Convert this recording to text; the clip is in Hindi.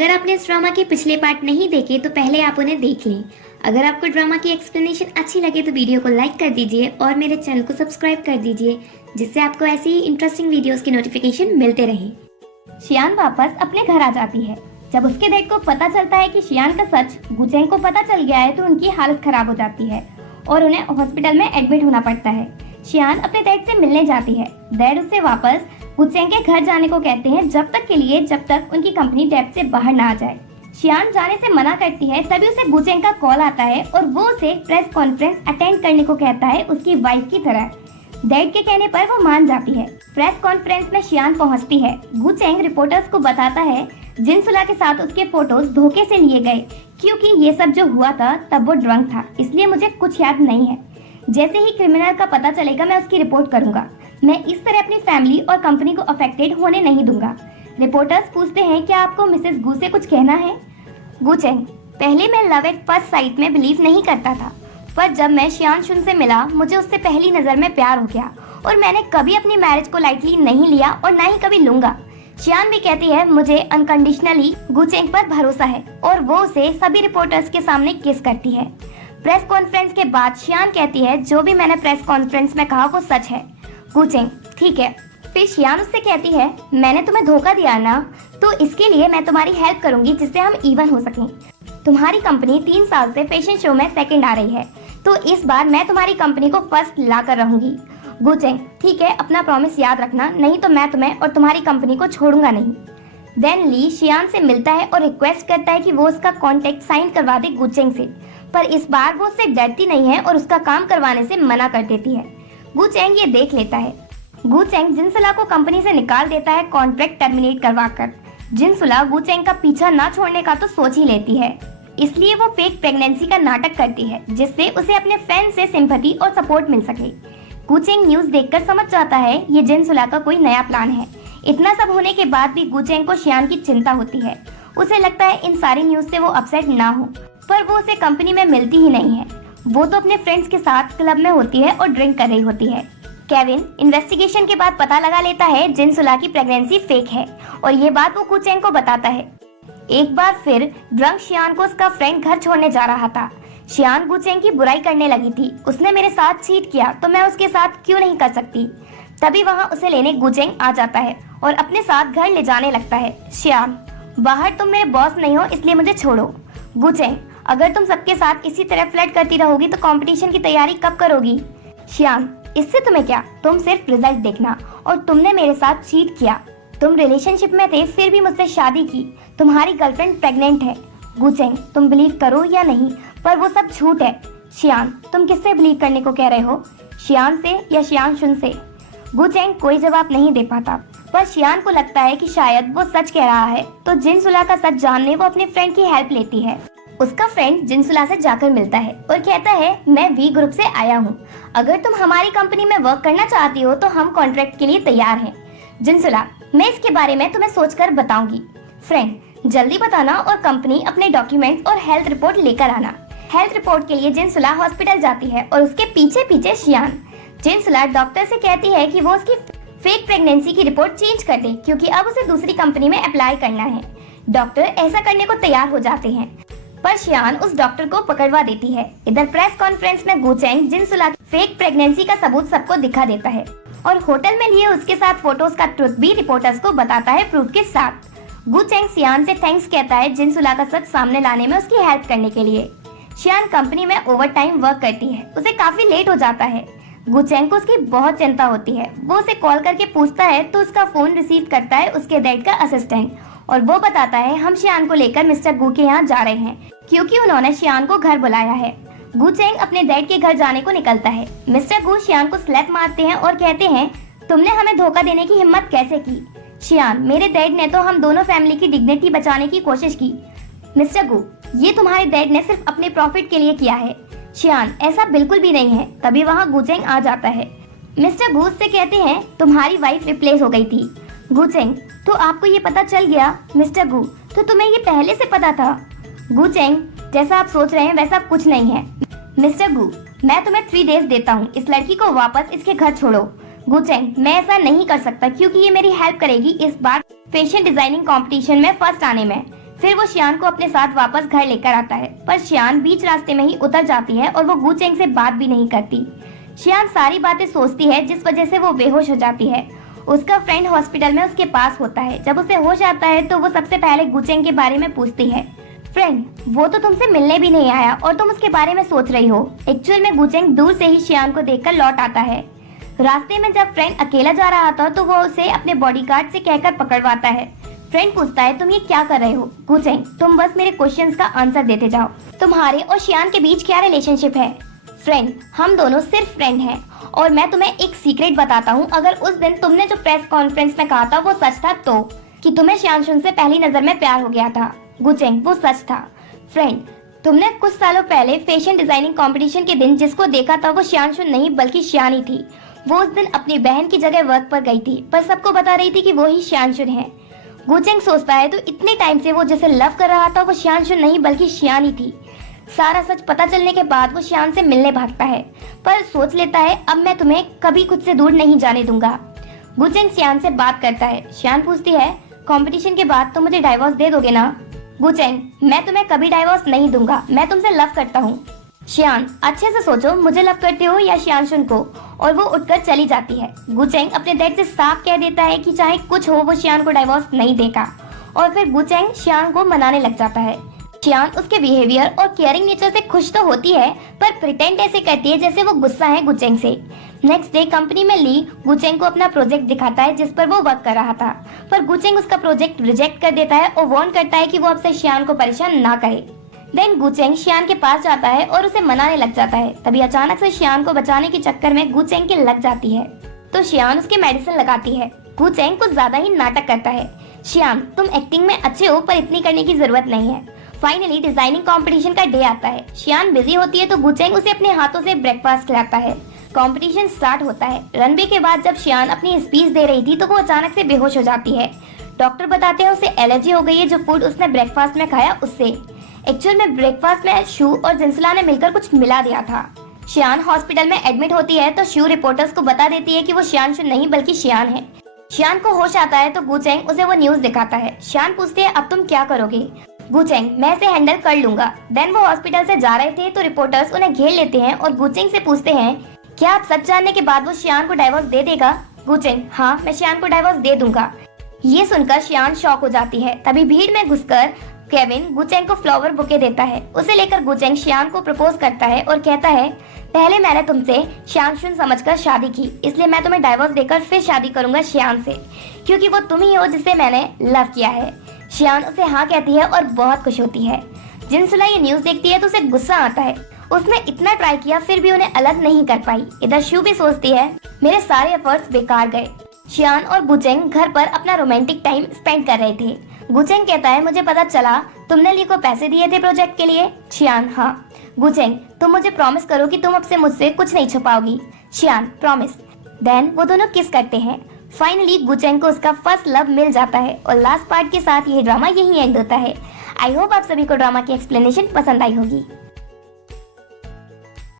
अगर आपने इस ड्रामा के पिछले पार्ट नहीं देखे तो पहले आप उन्हें देख लें। अगर आपको ड्रामा की एक्सप्लेनेशन अच्छी लगे तो वीडियो को लाइक कर दीजिए और मेरे चैनल को सब्सक्राइब कर दीजिए, जिससे आपको ऐसी ही इंटरेस्टिंग वीडियोस की नोटिफिकेशन मिलते रहे। शियान वापस अपने घर आ जाती है। जब उसके डैड को पता चलता है कि शियान का सच गुचेंग को पता चल गया है तो उनकी हालत खराब हो जाती है और उन्हें हॉस्पिटल में एडमिट होना पड़ता है। शियान अपने डैड से मिलने जाती है। डैड उससे वापस गुचेंग के घर जाने को कहते हैं जब तक उनकी कंपनी डेब्ट से बाहर ना आ जाए। शियान जाने से मना करती है, तभी उसे गुचेंग का कॉल आता है और वो उसे प्रेस कॉन्फ्रेंस अटेंड करने को कहता है उसकी वाइफ की तरह। डैड के कहने पर वो मान जाती है। प्रेस कॉन्फ्रेंस में शियान पहुंचती है। गुचेंग रिपोर्टर्स को बताता है जिनसुला के साथ उसके फोटोज धोखे से लिए गए, क्योंकि ये सब जो हुआ था तब वो ड्रंक था, इसलिए मुझे कुछ याद नहीं है। जैसे ही क्रिमिनल का पता चलेगा मैं उसकी रिपोर्ट करूंगा। मैं इस तरह अपनी फैमिली और कंपनी को अफेक्टेड होने नहीं दूंगा। रिपोर्टर्स पूछते हैं क्या आपको मिसेस गू से कुछ कहना है। गुचेंग, पहले मैं लव एट फर्स्ट साइट में बिलीव नहीं करता था, पर जब मैं शियान शुन से मिला मुझे उससे पहली नजर में प्यार हो गया और मैंने कभी अपनी मैरिज को लाइटली नहीं लिया और ना ही कभी लूंगा। शियान भी कहती है मुझे अनकंडीशनली गुचेंग पर भरोसा है और वो उसे सभी रिपोर्टर्स के सामने किस करती है। प्रेस कॉन्फ्रेंस के बाद शियान कहती है जो भी मैंने प्रेस कॉन्फ्रेंस में कहा वो सच है। गुचेंग, ठीक है। फिर शियान उससे कहती है मैंने तुम्हें धोखा दिया ना, तो इसके लिए मैं तुम्हारी हेल्प करूंगी जिससे हम इवन हो सकें। तुम्हारी कंपनी 3 साल से फैशन शो में सेकंड आ रही है, तो इस बार मैं तुम्हारी कंपनी को फर्स्ट ला कर रहूंगी। गुचेंग, ठीक है, अपना प्रॉमिस याद रखना, नहीं तो मैं तुम्हें और तुम्हारी कंपनी को छोड़ूंगा नहीं। देन ली शियान से मिलता है और रिक्वेस्ट करता है कि वो उसका कॉन्ट्रैक्ट साइन करवा दे गुचेंग से, पर इस बार वो उससे डरती नहीं है और उसका काम करवाने से मना कर देती है। गुचेंग ये देख लेता है। गुचेंग जिनसुला को कंपनी से निकाल देता है कॉन्ट्रैक्ट टर्मिनेट करवाकर। जिनसुला गुचेंग का पीछा ना छोड़ने का तो सोच ही लेती है, इसलिए वो फेक प्रेगनेंसी का नाटक करती है जिससे उसे अपने फैन से सिंपैथी और सपोर्ट मिल सके। गुचेंग न्यूज देखकर समझ जाता है ये जिनसुला का कोई नया प्लान है। इतना सब होने के बाद भी गुचेंग को शियान की चिंता होती है। उसे लगता है इन सारी न्यूज से वो अपसेट ना हो, पर वो उसे कंपनी में मिलती ही नहीं है। वो तो अपने फ्रेंड्स के साथ क्लब में होती है और ड्रिंक कर रही होती है। केविन इन्वेस्टिगेशन के बाद पता लगा लेता है जिनसुला की प्रेगनेंसी फेक है और ये बात वो गुचेंग को बताता है। एक बार फिर ड्रंक शियान को उसका फ्रेंड घर छोड़ने जा रहा था। शियान गुचेंग की बुराई करने लगी थी, उसने मेरे साथ चीट किया तो मैं उसके साथ क्यों नहीं कर सकती। तभी वहाँ उसे लेने गुचेंग आ जाता है और अपने साथ घर ले जाने लगता है। शियान, बाहर तुम मेरे बॉस नहीं हो इसलिए मुझे छोड़ो। गुचेंग, अगर तुम सबके साथ इसी तरह फ्लर्ट करती रहोगी तो कंपटीशन की तैयारी कब करोगी। शियान, इससे तुम्हें क्या, तुम सिर्फ रिजल्ट देखना, और तुमने मेरे साथ चीट किया। तुम रिलेशनशिप में थे फिर भी मुझसे शादी की, तुम्हारी गर्लफ्रेंड प्रेग्नेंट है। गुचेंग, तुम बिलीव करो या नहीं, पर वो सब झूठ है। शियान, तुम किससे बिलीव करने को कह रहे हो, शियान से या शियान शुन से। गुचेंग कोई जवाब नहीं दे पाता, पर शियान को लगता है कि शायद वो सच कह रहा है, तो जिनसुला का सच जानने वो अपने फ्रेंड की हेल्प लेती है। उसका फ्रेंड जिनसुला से जाकर मिलता है और कहता है मैं वी ग्रुप से आया हूँ, अगर तुम हमारी कंपनी में वर्क करना चाहती हो तो हम कॉन्ट्रैक्ट के लिए तैयार हैं। जिनसुला, मैं इसके बारे में तुम्हें सोचकर बताऊंगी। फ्रेंड, जल्दी बताना और कंपनी अपने डॉक्यूमेंट्स और हेल्थ रिपोर्ट लेकर आना। हेल्थ रिपोर्ट के लिए जिनसुला हॉस्पिटल जाती है और उसके पीछे पीछे शियान। जिनसुला डॉक्टर से कहती है कि वो उसकी फेक प्रेगनेंसी की रिपोर्ट चेंज कर दे, क्योंकि अब उसे दूसरी कंपनी में अप्लाई करना है। डॉक्टर ऐसा करने को तैयार हो जाते हैं, पर शियान उस डॉक्टर को पकड़वा देती है। इधर प्रेस कॉन्फ्रेंस में गुचेंग जिनसुला की फेक प्रेगनेंसी का सबूत सबको दिखा देता है और होटल में लिए उसके साथ फोटोज का ट्रुथ भी रिपोर्टर्स को बताता है प्रूफ के साथ। गुचेंग शियान से थैंक्स कहता है जिनसुला का सच सामने लाने में उसकी हेल्प करने के लिए। शियान कंपनी में ओवर टाइम वर्क करती है, उसे काफी लेट हो जाता है। गुचेंग को उसकी बहुत चिंता होती है। वो उसे कॉल करके पूछता है तो उसका फोन रिसीव करता है उसके डैड का असिस्टेंट और वो बताता है हम शियान को लेकर मिस्टर गू के यहाँ जा रहे हैं, क्योंकि उन्होंने शियान को घर बुलाया है। गुचेंग अपने डैड के घर जाने को निकलता है। मिस्टर गू शियान को स्लैप मारते हैं और कहते हैं तुमने हमें धोखा देने की हिम्मत कैसे की। शियान, मेरे डैड ने तो हम दोनों फैमिली की डिग्निटी बचाने की कोशिश की। मिस्टर गू, ये तुम्हारे डैड ने सिर्फ अपने प्रॉफिट के लिए किया है। शियान, ऐसा बिल्कुल भी नहीं है। तभी वहाँ गुचेंग आ जाता है। मिस्टर गू से कहते हैं तुम्हारी वाइफ रिप्लेस हो गई थी। गुचेंग, तो आपको ये पता चल गया। मिस्टर गू, तो तुम्हें ये पहले से पता था। गुचेंग, जैसा आप सोच रहे हैं वैसा कुछ नहीं है। मिस्टर गू, मैं तुम्हें 3 डेज देता हूँ, इस लड़की को वापस इसके घर छोड़ो। गुचेंग, मैं ऐसा नहीं कर सकता क्योंकि ये मेरी हेल्प करेगी इस बार फैशन डिजाइनिंग कंपटीशन में फर्स्ट आने में। फिर वो शियान को अपने साथ वापस घर लेकर आता है, पर शियान बीच रास्ते में ही उतर जाती है और वो गु चेंग से बात भी नहीं करती। शियान सारी बातें सोचती है जिस वजह से वो बेहोश हो जाती है। उसका फ्रेंड हॉस्पिटल में उसके पास होता है। जब उसे होश आता है तो वो सबसे पहले गु चेंग के बारे में पूछती है। फ्रेंड, वो तो तुमसे मिलने भी नहीं आया और तुम उसके बारे में सोच रही हो। एक्चुअल में गु चेंग दूर से ही शियान को देखकर लौट आता है। रास्ते में जब फ्रेंड अकेला जा रहा था तो वो उसे अपने बॉडीगार्ड से कहकर पकड़वाता है। फ्रेंड पूछता है, तुम ये क्या कर रहे हो? गु चेंग, तुम बस मेरे क्वेश्चंस का आंसर देते जाओ। तुम्हारे और शियान के बीच क्या रिलेशनशिप है? फ्रेंड, हम दोनों सिर्फ फ्रेंड हैं और मैं तुम्हें एक सीक्रेट बताता हूँ। अगर उस दिन तुमने जो प्रेस कॉन्फ्रेंस में कहा था वो सच था तो, कि तुम्हें शियानशुन से पहली नजर में प्यार हो गया था। गु चेंग, वो सच था। फ्रेंड, तुमने कुछ सालों पहले फैशन डिजाइनिंग कंपटीशन के दिन जिसको देखा था वो शियानशुन नहीं बल्कि शियानी थी। वो उस दिन अपनी बहन की जगह वर्क पर गई थी, पर सबको बता रही थी कि वो ही शियानशुन है। गु चेंग सोचता है तो इतने टाइम से वो जिसे लव कर रहा था वो शियानशुन नहीं बल्कि शियानी थी। सारा सच पता चलने के बाद वो शियान से मिलने भागता है, पर सोच लेता है अब मैं तुम्हें कभी खुद से दूर नहीं जाने दूंगा। गु चेंग शियान से बात करता है। शियान पूछती है, कंपटीशन के बाद तुम मुझे डाइवोर्स दे दोगे ना? गु चेंग, मैं तुम्हें कभी डाइवोर्स नहीं दूंगा, मैं तुमसे लव करता हूँ। शियान, अच्छे से सोचो, मुझे लव करते हो या शियानशुन को? और वो उठकर चली जाती है। गु चेंग अपने डैड से साफ कह देता है कि चाहे कुछ हो वो शियान को डाइवोर्स नहीं देगा, और फिर गु चेंग शियान को मनाने लग जाता है। शियान उसके बिहेवियर और केयरिंग नेचर से खुश तो होती है, पर प्रिटेंड ऐसे करती है जैसे वो गुस्सा है गु चेंग से। नेक्स्ट डे कंपनी में ली गु चेंग को अपना प्रोजेक्ट दिखाता है जिस पर वो वर्क कर रहा था, पर गु चेंग उसका प्रोजेक्ट रिजेक्ट कर देता है और वार्न करता है कि वो अब से शियान को परेशान ना करे। देन गु चेंग शियान के पास जाता है और उसे मनाने लग जाता है। तभी अचानक से शियान को बचाने के चक्कर में गु चेंग के लग जाती है, तो शियान उसके मेडिसिन लगाती है। गु चेंग कुछ ज्यादा ही नाटक करता है। शियान, तुम एक्टिंग में अच्छे हो पर इतनी करने की जरूरत नहीं है। फाइनली डिजाइनिंग कंपटीशन का डे आता है। शियान बिजी होती है तो गु चेंग उसे अपने हाथों से ब्रेकफास्ट खिलाता है। कंपटीशन स्टार्ट होता है। रनवे के बाद जब शियान अपनी स्पीच दे रही थी तो वो अचानक से बेहोश हो जाती है। डॉक्टर बताते हैं उसे एलर्जी हो गई है जो फूड उसने ब्रेकफास्ट में खाया उससे। एक्चुअल में ब्रेकफास्ट में शू और जिंसला ने मिलकर कुछ मिला दिया था। शियान हॉस्पिटल में एडमिट होती है तो शू रिपोर्टर्स को बता देती है कि वो शियानशुन नहीं बल्कि शियान है। शियान को होश आता है तो गु चेंग उसे वो न्यूज दिखाता है। शियान पूछती है, अब तुम क्या करोगे? गु चेंग, मैं इसे हैंडल कर लूंगा। देन वो हॉस्पिटल से जा रहे थे तो रिपोर्टर्स उन्हें घेर लेते हैं और गु चेंग से पूछते हैं, क्या आप सच जानने के बाद वो शियान को डाइवोर्स दे देगा? गु चेंग, हाँ, मैं शियान को डाइवोर्स दे दूंगा। ये सुनकर शियान शॉक हो जाती है। तभी भीड़ में घुसकर केविन गु चेंग को फ्लावर बुके देता है। उसे लेकर गु चेंग शियान को प्रपोज करता है और कहता है, पहले मैंने तुमसे शियानशुन समझकर शादी की, इसलिए मैं तुम्हें डाइवोर्स देकर फिर शादी करूंगा शियान से, क्योंकि वो तुम ही हो जिसे मैंने लव किया है। शियान उसे हाँ कहती है और बहुत खुश होती है। जिनसुला ये न्यूज देखती है तो उसे गुस्सा आता है। उसने इतना ट्राई किया फिर भी उन्हें अलग नहीं कर पाई। इधर शू भी सोचती है, मेरे सारे एफर्ट्स बेकार गए। शियान और गु चेंग घर पर अपना रोमांटिक टाइम स्पेंड कर रहे थे। गु चेंग कहता है, मुझे पता चला तुमने ली को पैसे दिए थे प्रोजेक्ट के लिए। शियान, हाँ। गु चेंग, तुम मुझे प्रॉमिस करो कि तुम अब से मुझसे कुछ नहीं छुपाओगी। शियान, प्रॉमिस। देन वो दोनों किस करते हैं। फाइनली गु चेंग को उसका फर्स्ट लव मिल जाता है और लास्ट पार्ट के साथ ये ड्रामा यही एंड होता है। आई होप आप सभी को ड्रामा की एक्सप्लेनेशन पसंद आई होगी।